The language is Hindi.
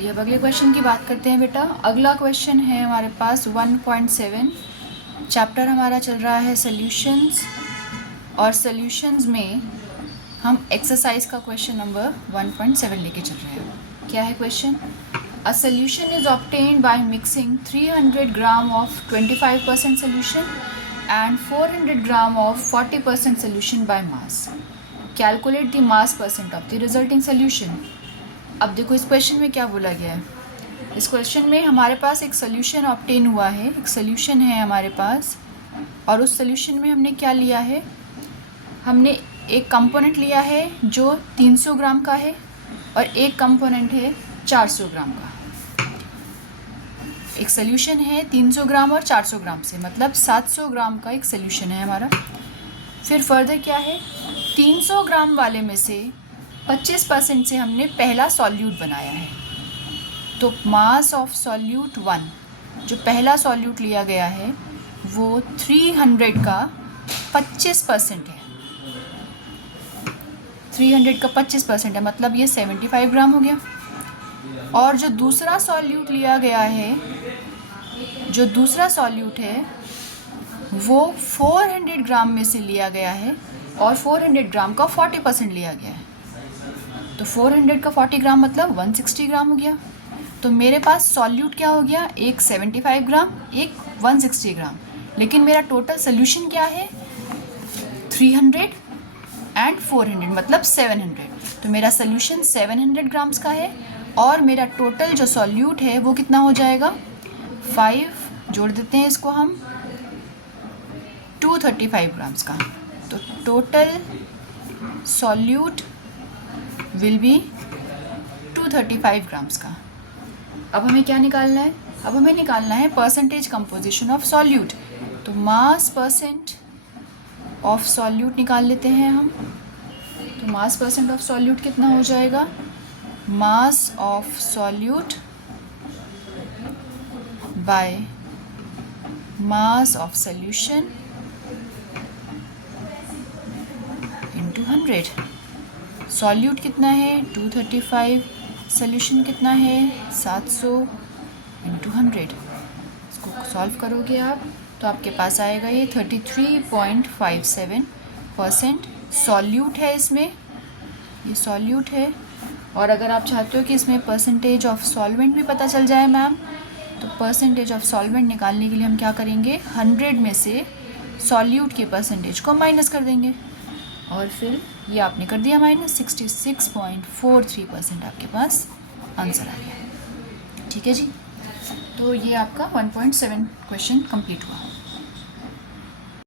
चलिए अब अगले क्वेश्चन की बात करते हैं बेटा। अगला क्वेश्चन है हमारे पास 1.7। चैप्टर हमारा चल रहा है सॉल्यूशंस, और सॉल्यूशंस में हम एक्सरसाइज का क्वेश्चन नंबर 1.7 लेके चल रहे हैं। क्या है question? A solution is obtained by mixing 300 gram of 25% solution and 400 gram of 40% solution by mass. Calculate the mass percent of the resulting solution. अब देखो इस क्वेश्चन में क्या बोला गया है। इस क्वेश्चन में हमारे पास एक सोल्यूशन ऑब्टेन हुआ है, एक सोल्यूशन है हमारे पास, और उस सोल्यूशन में हमने क्या लिया है, हमने एक कंपोनेंट लिया है जो 300 ग्राम का है और एक कंपोनेंट है 400 ग्राम का। एक सोल्यूशन है 300 ग्राम और 400 ग्राम से, मतलब 700 ग्राम का एक सोल्यूशन है हमारा। फिर फर्दर क्या है, 300 ग्राम वाले में से 25% से हमने पहला सॉल्यूट बनाया है। तो मास ऑफ सॉल्यूट 1, जो पहला सॉल्यूट लिया गया है वो 300 का 25% है। 300 का 25% है, मतलब ये 75 ग्राम हो गया। और जो दूसरा सॉल्यूट लिया गया है, जो दूसरा सॉल्यूट है वो 400 ग्राम में से लिया गया है और 400 ग्राम का 40% लिया गया है। तो 400 का 40 ग्राम मतलब 160 ग्राम हो गया। तो मेरे पास सॉल्यूट क्या हो गया, एक 75 ग्राम एक 160 ग्राम, लेकिन मेरा टोटल सोल्यूशन क्या है 300 एंड 400, मतलब 700। तो मेरा सोल्यूशन 700 ग्राम्स का है और मेरा टोटल जो सॉल्यूट है वो कितना हो जाएगा, 5 जोड़ देते हैं इसको हम, 235 ग्राम्स का। तो total solute will be 235 grams का। अब हमें क्या निकालना है, अब हमें निकालना है परसेंटेज कंपोजिशन ऑफ सॉल्यूट। तो मास परसेंट ऑफ सॉल्यूट निकाल लेते हैं हम। तो मास परसेंट ऑफ सॉल्यूट कितना हो जाएगा, mass of solute by mass of solution into 100। Solute कितना है 235, सोल्यूशन कितना है 700 इंटू 100। इसको सॉल्व करोगे आप तो आपके पास आएगा ये 33.57% सॉल्यूट है इसमें, ये सॉल्यूट है। और अगर आप चाहते हो कि इसमें परसेंटेज ऑफ सॉल्वेंट भी पता चल जाए मैम, तो परसेंटेज ऑफ सॉल्वेंट निकालने के लिए हम क्या करेंगे, 100 में से सॉल्यूट के परसेंटेज को माइनस कर देंगे, और फिर ये आपने कर दिया माइनस, 66.43% आपके पास आंसर आ गया। ठीक है जी, तो ये आपका 1.7 क्वेश्चन कंप्लीट हुआ।